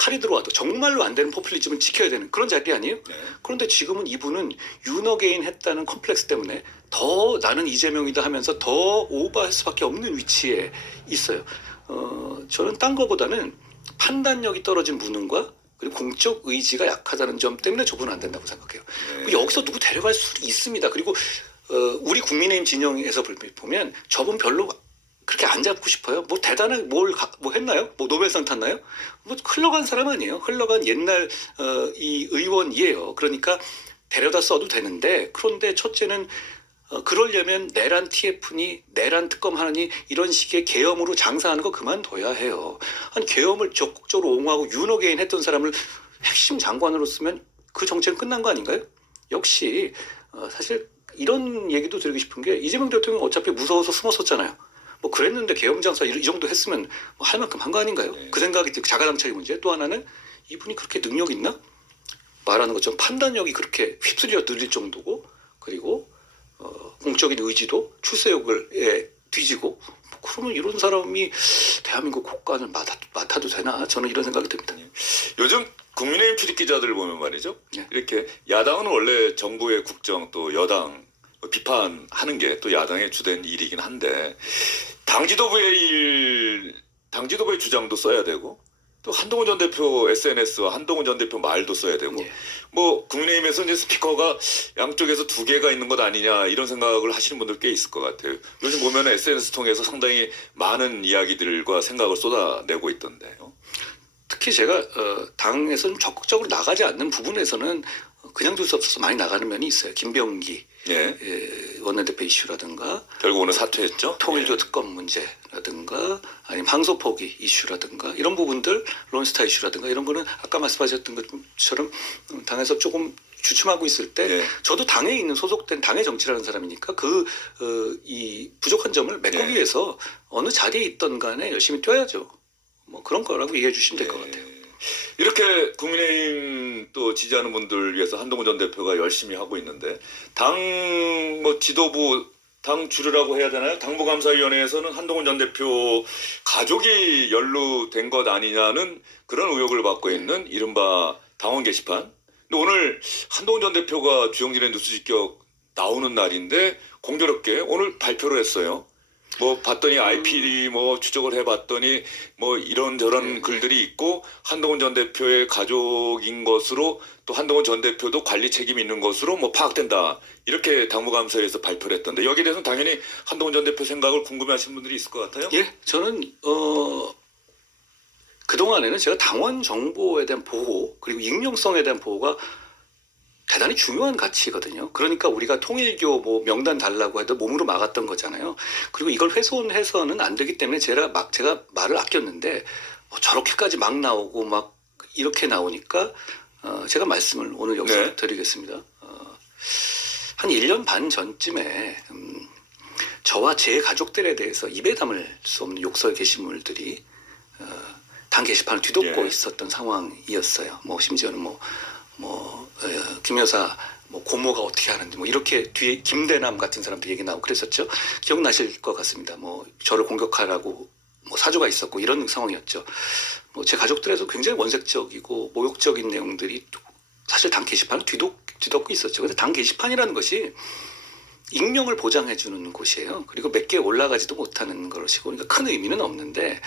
칼이 들어와도 정말로 안 되는 포퓰리즘은 지켜야 되는 그런 자리 아니에요? 네. 그런데 지금은 이분은 윤어게인 했다는 컴플렉스 때문에 더 나는 이재명이다 하면서 더 오버할 수밖에 없는 위치에 있어요. 저는 딴 거보다는 판단력이 떨어진 무능과 그리고 공적 의지가 약하다는 점 때문에 저분은 안 된다고 생각해요. 네. 여기서 누구 데려갈 수 있습니다. 그리고 우리 국민의힘 진영에서 보면 저분 별로 그렇게 안 잡고 싶어요. 뭐 대단하게 뭐 했나요? 뭐 노벨상 탔나요? 뭐 흘러간 사람 아니에요. 흘러간 옛날 이 의원이에요. 그러니까 데려다 써도 되는데 그런데 첫째는 그러려면 내란 TF니 내란 특검 하느니 이런 식의 계엄으로 장사하는 거 그만둬야 해요. 한 계엄을 적극적으로 옹호하고 윤어게인 했던 사람을 핵심 장관으로 쓰면 그 정책은 끝난 거 아닌가요? 역시 사실 이런 얘기도 드리고 싶은 게 이재명 대통령 어차피 무서워서 숨었었잖아요. 뭐 그랬는데 계엄 장사 이 정도 했으면 뭐 할 만큼 한 거 아닌가요? 네. 그 생각이 자가당착의 문제. 또 하나는 이분이 그렇게 능력 있나? 말하는 것처럼 판단력이 그렇게 휩쓸려 들릴 정도고 그리고 공적인 의지도 출세욕을 뒤지고 뭐 그러면 이런 사람이 대한민국 국간을 맡아도 되나 저는 이런 생각이 듭니다. 요즘 국민의힘 출입 기자들 보면 말이죠. 예. 이렇게 야당은 원래 정부의 국정 또 여당 비판하는 게 또 야당의 주된 일이긴 한데 당 지도부의 주장도 써야 되고 또 한동훈 전 대표 SNS와 한동훈 전 대표 말도 써야 되고 예. 뭐 국민의힘에서 이제 스피커가 양쪽에서 두 개가 있는 것 아니냐 이런 생각을 하시는 분들 꽤 있을 것 같아요. 요즘 보면 SNS 통해서 상당히 많은 이야기들과 생각을 쏟아내고 있던데요. 특히 제가 당에서는 적극적으로 나가지 않는 부분에서는 그냥 둘 수 없어서 많이 나가는 면이 있어요. 김병기 예. 원내대표 이슈라든가 결국 오늘 사퇴했죠. 통일교 예. 특검 문제라든가 아니면 항소 포기 이슈라든가 이런 부분들 론스타 이슈라든가 이런 거는 아까 말씀하셨던 것처럼 당에서 조금 주춤하고 있을 때 예. 저도 당에 있는 소속된 당의 정치라는 사람이니까 이 부족한 점을 메꾸기 예. 위해서 어느 자리에 있던 간에 열심히 뛰어야죠. 뭐 그런 거라고 이해해 주시면 될 것 같아요. 이렇게 국민의힘 또 지지하는 분들 위해서 한동훈 전 대표가 열심히 하고 있는데 당 뭐 지도부 당 주류라고 해야 되나요? 당부감사위원회에서는 한동훈 전 대표 가족이 연루된 것 아니냐는 그런 의혹을 받고 있는 이른바 당원 게시판. 근데 오늘 한동훈 전 대표가 주영진의 뉴스 직격 나오는 날인데 공교롭게 오늘 발표를 했어요. 뭐 봤더니 IP 뭐 추적을 해봤더니 뭐 이런저런 글들이 있고 한동훈 전 대표의 가족인 것으로 또 한동훈 전 대표도 관리 책임이 있는 것으로 뭐 파악된다 이렇게 당무감사에서 발표를 했던데 여기에 대해서는 당연히 한동훈 전 대표 생각을 궁금해하시는 분들이 있을 것 같아요. 예, 저는 그동안에는 제가 당원 정보에 대한 보호 그리고 익명성에 대한 보호가 대단히 중요한 가치거든요. 그러니까 우리가 통일교 뭐 명단 달라고 해도 몸으로 막았던 거잖아요. 그리고 이걸 훼손해서는 안 되기 때문에 제가 말을 아꼈는데 저렇게까지 막 나오고 막 이렇게 나오니까 제가 말씀을 오늘 여기서 네. 드리겠습니다. 한 1년 반 전쯤에 저와 제 가족들에 대해서 입에 담을 수 없는 욕설 게시물들이 당 게시판을 뒤덮고 예. 있었던 상황이었어요. 뭐 심지어는 김 여사 뭐 고모가 어떻게 하는지 뭐 이렇게 뒤에 김대남 같은 사람들 얘기 나오고 그랬었죠. 기억나실 것 같습니다. 뭐 저를 공격하라고 뭐 사조가 있었고 이런 상황이었죠. 뭐 제 가족들에서 굉장히 원색적이고 모욕적인 내용들이 사실 당 게시판을 뒤덮고 있었죠. 근데 당 게시판이라는 것이 익명을 보장해 주는 곳이에요. 그리고 몇 개 올라가지도 못하는 것이고 그러니까 큰 의미는 없는데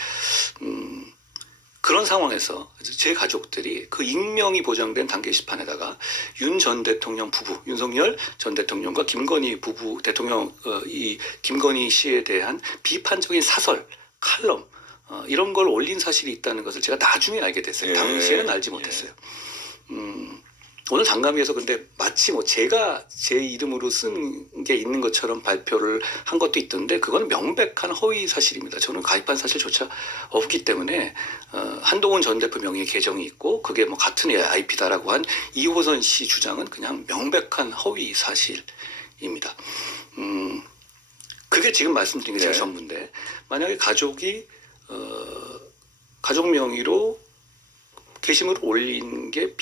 그런 상황에서 제 가족들이 그 익명이 보장된 당 게시판에다가 윤 전 대통령 부부, 윤석열 전 대통령과 김건희 부부 대통령 이 김건희 씨에 대한 비판적인 사설, 칼럼 이런 걸 올린 사실이 있다는 것을 제가 나중에 알게 됐어요. 예. 당시에는 알지 못했어요. 오늘 당감위에서 근데 마치 뭐 제가 제 이름으로 쓴 게 있는 것처럼 발표를 한 것도 있던데 그거는 명백한 허위 사실입니다. 저는 가입한 사실조차 없기 때문에 한동훈 전 대표 명의의 계정이 있고 그게 뭐 같은 IP다라고 한 이호선 씨 주장은 그냥 명백한 허위 사실입니다. 그게 지금 말씀드린 게 제일 네. 전부인데 만약에 가족이 가족 명의로 게시물을 올린 게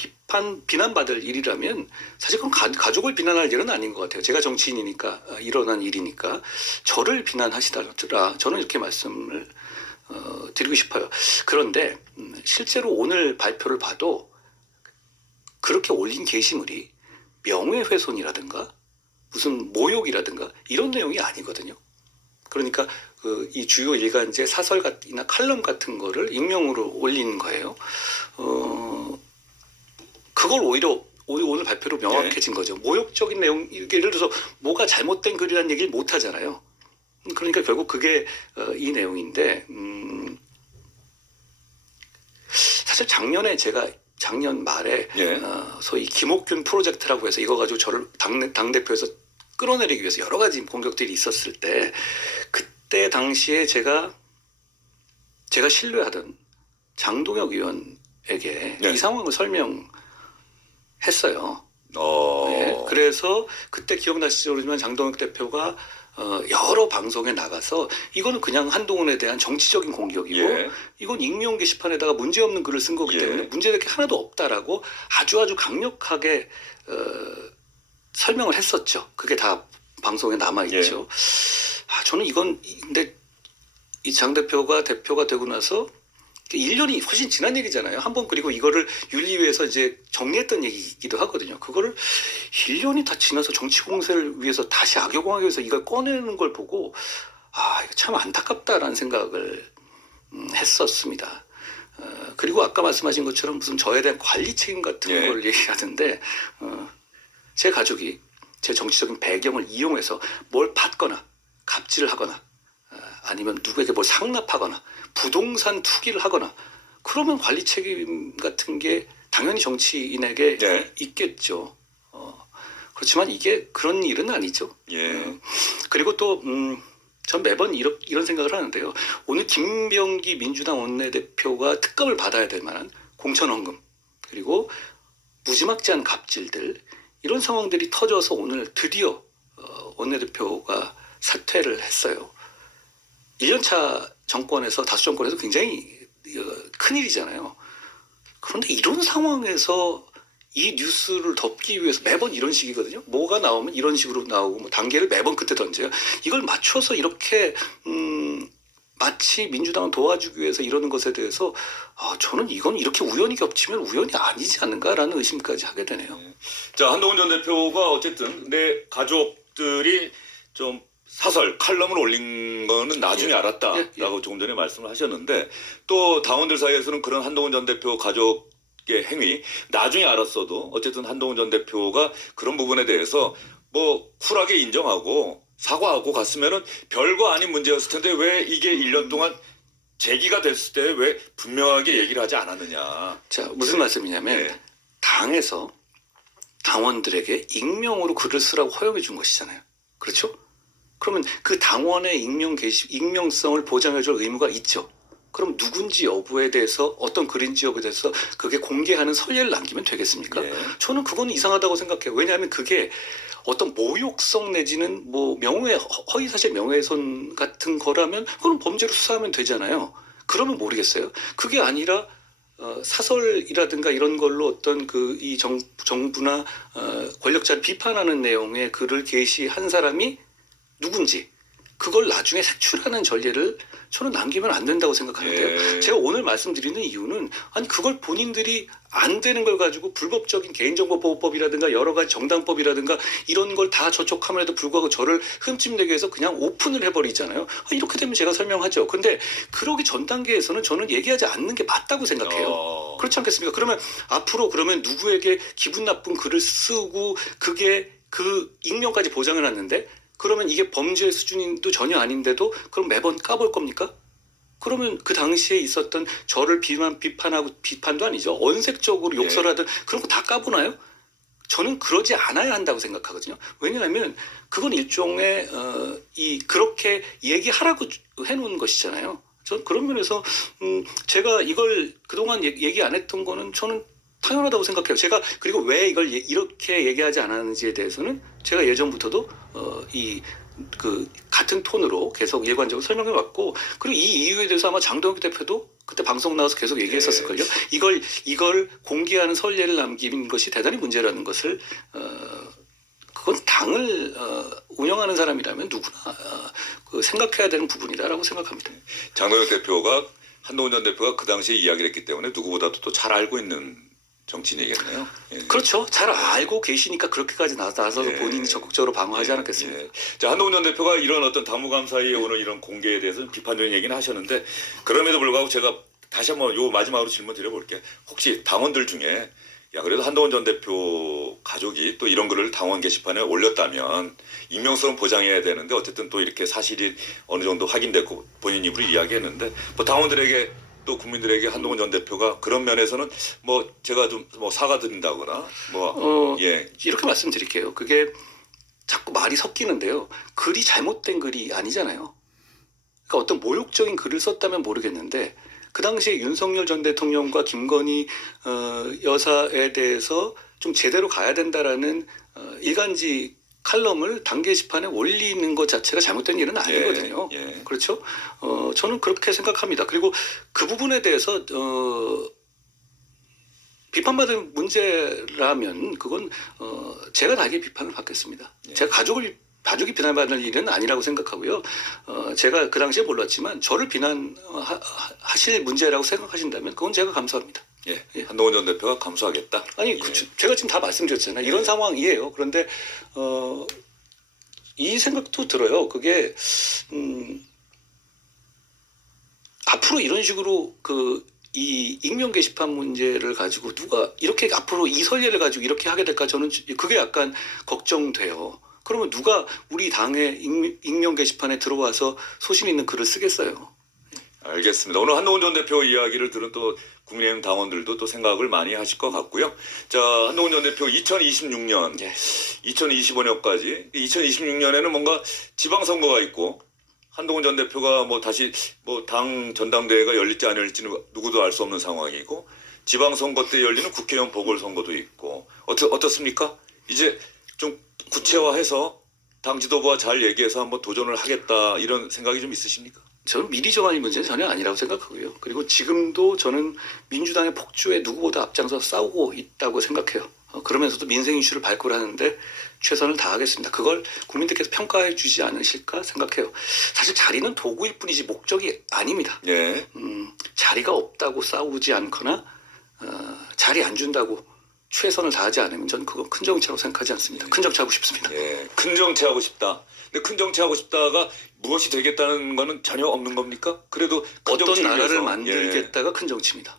비난받을 일이라면 사실 그건 가족을 비난할 일은 아닌 것 같아요. 제가 정치인이니까 일어난 일이니까 저를 비난하시더라. 저는 이렇게 말씀을 드리고 싶어요. 그런데 실제로 오늘 발표를 봐도 그렇게 올린 게시물이 명예훼손이라든가 무슨 모욕이라든가 이런 내용이 아니거든요. 그러니까 이 주요 일간지 사설이나 칼럼 같은 거를 익명으로 올린 거예요. 그걸 오히려 오늘 발표로 명확해진 거죠. 모욕적인 내용, 예를 들어서 뭐가 잘못된 글이라는 얘기를 못 하잖아요. 그러니까 결국 그게 이 내용인데 사실 작년 말에 소위 김옥균 프로젝트라고 해서 이거 가지고 저를 당대표에서 끌어내리기 위해서 여러 가지 공격들이 있었을 때 그때 당시에 제가 신뢰하던 장동혁 의원에게 이 상황을 설명했어요. 네, 그래서 그때 기억나실지 모르지만 장동혁 대표가 여러 방송에 나가서 이거는 그냥 한동훈에 대한 정치적인 공격이고 이건 익명 게시판에다가 문제없는 글을 쓴 거기 때문에 문제될 게 하나도 없다라고 아주 강력하게 설명을 했었죠. 그게 다 방송에 남아있죠. 저는 근데 이 장 대표가 되고 나서 1년이 훨씬 지난 얘기잖아요. 한번 그리고 이거를 윤리위에서 이제 정리했던 얘기이기도 하거든요. 그거를 1년이 다 지나서 정치 공세를 위해서 다시 악용하기 위해서 이걸 꺼내는 걸 보고 이거 참 안타깝다라는 생각을 했었습니다. 그리고 아까 말씀하신 것처럼 무슨 저에 대한 관리 책임 같은 걸 얘기하는데 제 가족이 제 정치적인 배경을 이용해서 뭘 받거나 갑질을 하거나 아니면 누구에게 뭘 상납하거나 부동산 투기를 하거나 그러면 관리 책임 같은 게 당연히 정치인에게 있겠죠. 그렇지만 이게 그런 일은 아니죠. 그리고 또 전 매번 이런 생각을 하는데요. 오늘 김병기 민주당 원내대표가 특검을 받아야 될 만한 공천헌금 그리고 무지막지한 갑질들 이런 상황들이 터져서 오늘 드디어 원내대표가 사퇴를 했어요. 1년차 정권에서 다수 정권에서 굉장히 큰일이잖아요. 그런데 이런 상황에서 이 뉴스를 덮기 위해서 매번 이런 식이거든요. 뭐가 나오면 이런 식으로 나오고 뭐 단계를 매번 그때 던져요. 이걸 맞춰서 이렇게 마치 민주당을 도와주기 위해서 이러는 것에 대해서 저는 이건 이렇게 우연히 겹치면 우연이 아니지 않는가라는 의심까지 하게 되네요. 자, 한동훈 전 대표가 어쨌든 내 가족들이 좀 사설 칼럼을 올린 거는 나중에 알았다라고 조금 전에 말씀을 하셨는데 또 당원들 사이에서는 그런 한동훈 전 대표 가족의 행위 나중에 알았어도 어쨌든 한동훈 전 대표가 그런 부분에 대해서 뭐 쿨하게 인정하고 사과하고 갔으면은 별거 아닌 문제였을 텐데 왜 이게 1년 동안 제기가 됐을 때 왜 분명하게 얘기를 하지 않았느냐. 자, 무슨 말씀이냐면 당에서 당원들에게 익명으로 글을 쓰라고 허용해 준 것이잖아요. 그렇죠? 그러면 그 당원의 익명성을 보장해줄 의무가 있죠. 그럼 누군지 여부에 대해서 어떤 글인지 여부에 대해서 그게 공개하는 선례를 남기면 되겠습니까? 저는 그거는 이상하다고 생각해요. 왜냐하면 그게 어떤 모욕성 내지는 뭐 허위사실 명예훼손 같은 거라면 그건 범죄로 수사하면 되잖아요. 그러면 모르겠어요. 그게 아니라 사설이라든가 이런 걸로 어떤 이 정부나 권력자를 비판하는 내용의 글을 게시한 사람이 누군지 그걸 나중에 색출하는 전례를 저는 남기면 안 된다고 생각하는데요. 제가 오늘 말씀드리는 이유는 아니 그걸 본인들이 안 되는 걸 가지고 불법적인 개인정보보호법이라든가 여러 가지 정당법이라든가 이런 걸 다 저촉함에도 불구하고 저를 흠집내기 위해서 그냥 오픈을 해버리잖아요. 이렇게 되면 제가 설명하죠. 근데 그러기 전 단계에서는 저는 얘기하지 않는 게 맞다고 생각해요. 그렇지 않겠습니까? 그러면 앞으로 그러면 누구에게 기분 나쁜 글을 쓰고 그게 그 익명까지 보장을 놨는데 그러면 이게 범죄 수준도 전혀 아닌데도 그럼 매번 까볼 겁니까? 그러면 그 당시에 있었던 저를 비판도 아니죠. 언색적으로 욕설하든 그런 거 다 까보나요? 저는 그러지 않아야 한다고 생각하거든요. 왜냐하면 그건 일종의 그렇게 얘기하라고 해놓은 것이잖아요. 저는 그런 면에서 제가 이걸 그동안 얘기 안 했던 거는 저는 당연하다고 생각해요. 제가 그리고 왜 이걸 이렇게 얘기하지 않았는지에 대해서는 제가 예전부터도 같은 톤으로 계속 일관적으로 설명해 왔고 그리고 이 이유에 대해서 아마 장동혁 대표도 그때 방송 나와서 계속 얘기했었을걸요. 이걸 공개하는 선례를 남긴 것이 대단히 문제라는 것을 그건 당을 운영하는 사람이라면 누구나 그 생각해야 되는 부분이다라고 생각합니다. 장동혁 대표가 한동훈 전 대표가 그 당시에 이야기를 했기 때문에 누구보다도 또 잘 알고 있는 정치인이겠네요. 예. 그렇죠. 잘 알고 계시니까 그렇게까지 나서서 예. 본인이 적극적으로 방어하지 예, 않았겠습니까? 예. 자, 한동훈 전 대표가 이런 어떤 당무감사에 오는 이런 공개에 대해서는 비판적인 얘기는 하셨는데 그럼에도 불구하고 제가 다시 한번 요 마지막으로 질문 드려볼게요. 혹시 당원들 중에 야 그래도 한동훈 전 대표 가족이 또 이런 글을 당원 게시판에 올렸다면 익명성은 보장해야 되는데 어쨌든 또 이렇게 사실이 어느 정도 확인됐고 본인 입으로 이야기했는데 뭐 당원들에게 또 국민들에게 한동훈 전 대표가 그런 면에서는 뭐 제가 좀 뭐 사과드린다거나 뭐 예. 이렇게 말씀드릴게요. 그게 자꾸 말이 섞이는데요. 글이 잘못된 글이 아니잖아요. 그러니까 어떤 모욕적인 글을 썼다면 모르겠는데 그 당시에 윤석열 전 대통령과 김건희 여사에 대해서 좀 제대로 가야 된다라는 일간지 칼럼을 당 게시판에 올리는 것 자체가 잘못된 일은 아니거든요. 예, 예. 그렇죠? 저는 그렇게 생각합니다. 그리고 그 부분에 대해서 비판받을 문제라면 그건 제가 다에게 비판을 받겠습니다. 예. 제가 가족이 비난받을 일은 아니라고 생각하고요. 제가 그 당시에 몰랐지만 저를 비난하실 문제라고 생각하신다면 그건 제가 감사합니다. 예. 예. 한동훈 전 대표가 감수하겠다. 아니 예. 제가 지금 다 말씀드렸잖아요. 이런 예. 상황이에요. 그런데 이 생각도 들어요. 그게 앞으로 이런 식으로 이 익명 게시판 문제를 가지고 누가 이렇게 앞으로 이 선례를 가지고 이렇게 하게 될까 저는 그게 약간 걱정돼요. 그러면 누가 우리 당의 익명 게시판에 들어와서 소신 있는 글을 쓰겠어요? 알겠습니다. 오늘 한동훈 전 대표 이야기를 들은 또 국민의힘 당원들도 또 생각을 많이 하실 것 같고요. 자, 한동훈 전 대표 2026년, 예. 2025년까지 2026년에는 뭔가 지방선거가 있고 한동훈 전 대표가 뭐 다시 뭐 당 전당대회가 열릴지 안 열릴지는 누구도 알 수 없는 상황이고 지방선거 때 열리는 국회의원 보궐선거도 있고 어떻습니까? 이제 좀 구체화해서 당 지도부와 잘 얘기해서 한번 도전을 하겠다 이런 생각이 좀 있으십니까? 저는 미리 정할 문제는 전혀 아니라고 생각하고요. 그리고 지금도 저는 민주당의 폭주에 누구보다 앞장서 싸우고 있다고 생각해요. 그러면서도 민생 이슈를 발굴 하는데 최선을 다하겠습니다. 그걸 국민들께서 평가해 주지 않으실까 생각해요. 사실 자리는 도구일 뿐이지 목적이 아닙니다. 예. 자리가 없다고 싸우지 않거나 자리 안 준다고 최선을 다하지 않으면 저는 그건 큰 정치라고 생각하지 않습니다. 큰 정치하고 싶습니다. 예. 큰 정치하고 싶다. 근데 큰 정치하고 싶다가 무엇이 되겠다는 거는 전혀 없는 겁니까? 그래도 큰 어떤 정치를 나라를 위해서. 만들겠다가 큰 정치입니다.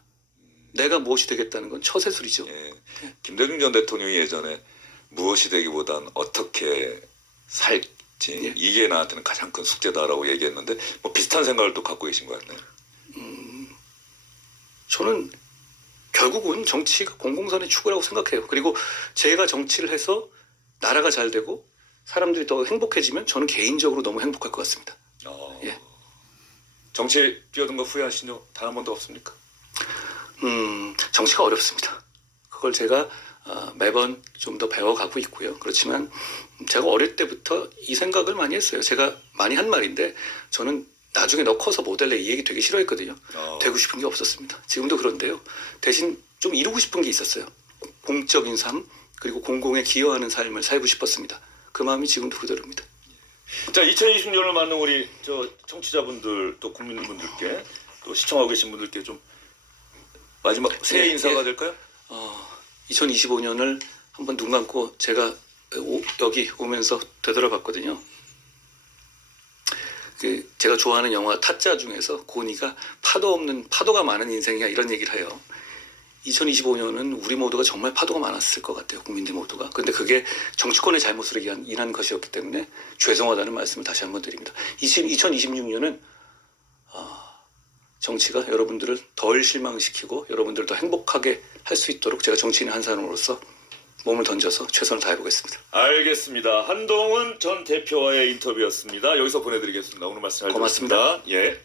내가 무엇이 되겠다는 건 처세술이죠. 예. 김대중 전 대통령이 예전에 무엇이 되기보단 어떻게 살지 예. 이게 나한테는 가장 큰 숙제다라고 얘기했는데 뭐 비슷한 생각을 또 갖고 계신 것 같네요. 저는 결국은 정치가 공공선의 추구라고 생각해요. 그리고 제가 정치를 해서 나라가 잘 되고 사람들이 더 행복해지면 저는 개인적으로 너무 행복할 것 같습니다. 예. 정치에 뛰어든 거 후회하신 적 단 한 번도 없습니까? 정치가 어렵습니다. 그걸 제가 매번 좀 더 배워가고 있고요. 그렇지만 제가 어릴 때부터 이 생각을 많이 했어요. 제가 많이 한 말인데 저는 나중에 너 커서 뭐 될래 이 얘기 되게 싫어했거든요. 되고 싶은 게 없었습니다. 지금도 그런데요. 대신 좀 이루고 싶은 게 있었어요. 공적인 삶 그리고 공공에 기여하는 삶을 살고 싶었습니다. 그 마음이 지금도 그대로입니다. 자, 2026년을 맞는 우리 저 청취자분들 또 국민분들께 또 시청하고 계신 분들께 좀 마지막 새해 인사가 될까요? 2025년을 한번 눈 감고 제가 여기 오면서 되돌아봤거든요. 제가 좋아하는 영화 타짜 중에서 고니가 파도가 많은 인생이야 이런 얘기를 해요. 2025년은 우리 모두가 정말 파도가 많았을 것 같아요. 국민들 모두가. 그런데 그게 정치권의 잘못으로 인한 것이었기 때문에 죄송하다는 말씀을 다시 한번 드립니다. 2026년은 정치가 여러분들을 덜 실망시키고 여러분들을 더 행복하게 할 수 있도록 제가 정치인의 한 사람으로서 몸을 던져서 최선을 다해보겠습니다. 알겠습니다. 한동훈 전 대표와의 인터뷰였습니다. 여기서 보내드리겠습니다. 오늘 말씀 잘 고맙습니다. 들었습니다. 예.